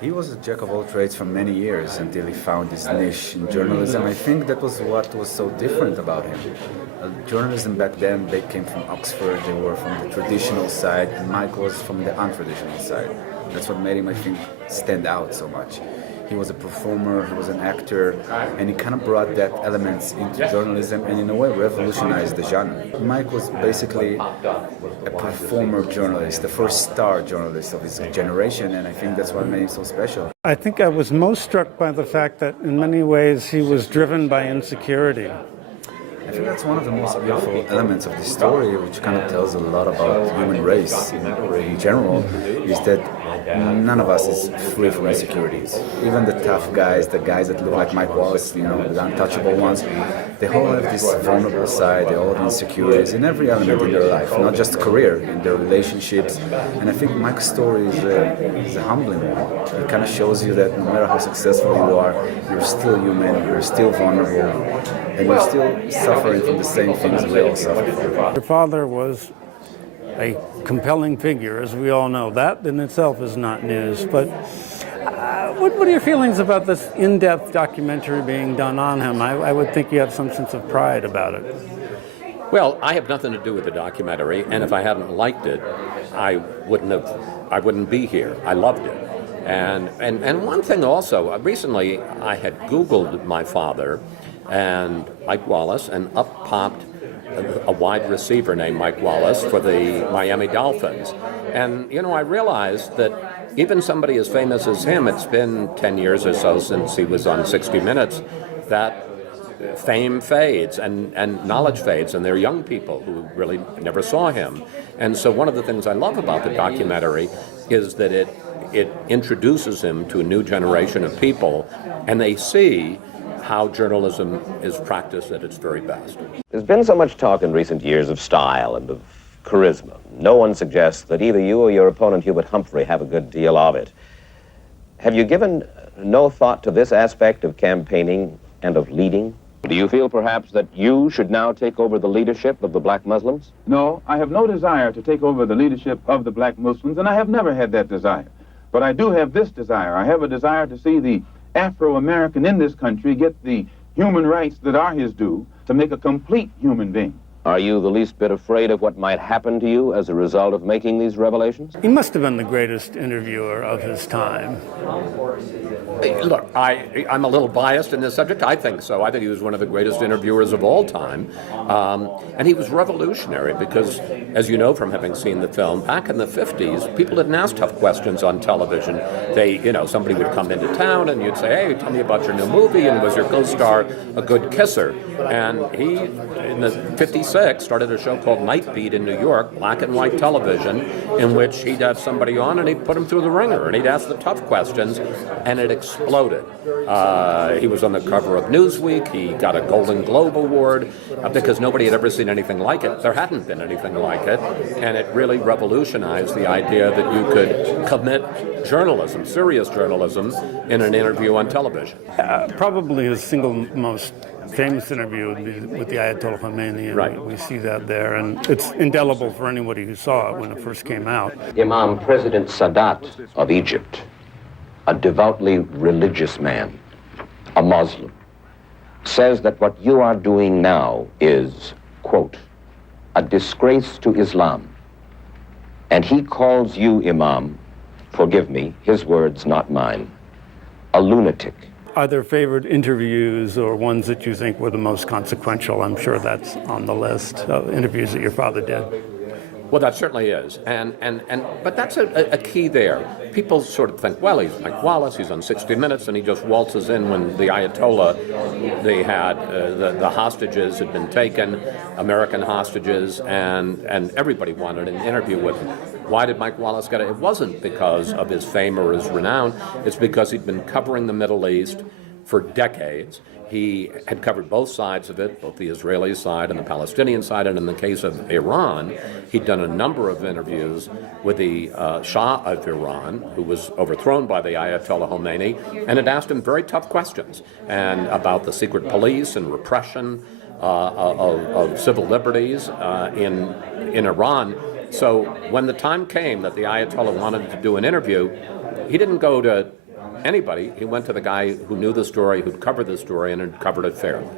He was a jack of all trades for many years until he found his niche in journalism. I think that was what was so different about him. Journalism back then, they came from Oxford, they were from the traditional side, and Mike was from the untraditional side. That's what made him, I think, stand out so much. He was a performer, he was an actor, and he kind of brought that elements into journalism and in a way revolutionized the genre. Mike was basically a performer journalist, the first star journalist of his generation, and I think that's what made him so special. I think I was most struck by the fact that in many ways he was driven by insecurity. I think that's one of the most beautiful elements of the story, which kind of tells a lot about the human race in general, is that none of us is free from insecurities. Even the tough guys, the guys that look like Mike Wallace, the untouchable ones, they all have this vulnerable side, they all have insecurities in every element in their life, not just career, in their relationships. And I think Mike's story is a humbling one. It kind of shows you that no matter how successful you are, you're still human, you're still vulnerable, and you're still suffering from the same things we all suffer from. Your father was a compelling figure, as we all know. That in itself is not news. But what are your feelings about this in-depth documentary being done on him? I would think you have some sense of pride about it. Well, I have nothing to do with the documentary, and if I hadn't liked it, I wouldn't be here. I loved it. And one thing also, recently I had Googled my father and Mike Wallace, and up popped a wide receiver named Mike Wallace for the Miami Dolphins. And, I realized that even somebody as famous as him, it's been 10 years or so since he was on 60 Minutes, that fame fades and knowledge fades, and they're young people who really never saw him. And so one of the things I love about the documentary is that it introduces him to a new generation of people, and they see how journalism is practiced at its very best. There's been so much talk in recent years of style and of charisma. No one suggests that either you or your opponent, Hubert Humphrey, have a good deal of it. Have you given no thought to this aspect of campaigning and of leading? Do you feel perhaps that you should now take over the leadership of the black Muslims? No, I have no desire to take over the leadership of the black Muslims, and I have never had that desire. But I do have this desire. I have a desire to see the Afro-American in this country get the human rights that are his due, to make a complete human being. Are you the least bit afraid of what might happen to you as a result of making these revelations? He must have been the greatest interviewer of his time. Look, I'm a little biased in this subject. I think so. I think he was one of the greatest interviewers of all time. And he was revolutionary because, as you know from having seen the film, back in the 50s, people didn't ask tough questions on television. Somebody would come into town and you'd say, hey, tell me about your new movie, and was your co-star a good kisser? And he, in the 56, started a show called Night Beat in New York, black and white television, in which he'd have somebody on and he'd put him through the ringer and he'd ask the tough questions, and it exploded. He was on the cover of Newsweek. He got a Golden Globe Award because nobody had ever seen anything like it. There hadn't been anything like it, and it really revolutionized the idea that you could commit journalism, serious journalism, in an interview on television. Probably his single most famous interview with the Ayatollah Khomeini, and right. We see that there, and it's indelible for anybody who saw it when it first came out. Imam President Sadat of Egypt, a devoutly religious man, a Muslim, says that what you are doing now is, quote, a disgrace to Islam. And he calls you, Imam, forgive me, his words, not mine, a lunatic. Are there favorite interviews or ones that you think were the most consequential? I'm sure that's on the list of interviews that your father did. Well, that certainly is, but that's a key there. People sort of think, well, he's Mike Wallace, he's on 60 Minutes, and he just waltzes in when the Ayatollah, they had, the hostages had been taken, American hostages, and everybody wanted an interview with him. Why did Mike Wallace get it? It wasn't because of his fame or his renown, it's because he'd been covering the Middle East for decades. He had covered both sides of it, both the Israeli side and the Palestinian side, and in the case of Iran, he'd done a number of interviews with the Shah of Iran, who was overthrown by the Ayatollah Khomeini, and had asked him very tough questions and about the secret police and repression, of civil liberties in Iran. So when the time came that the Ayatollah wanted to do an interview, he didn't go to anybody. He went to the guy who knew the story, who'd covered the story, and had covered it fairly.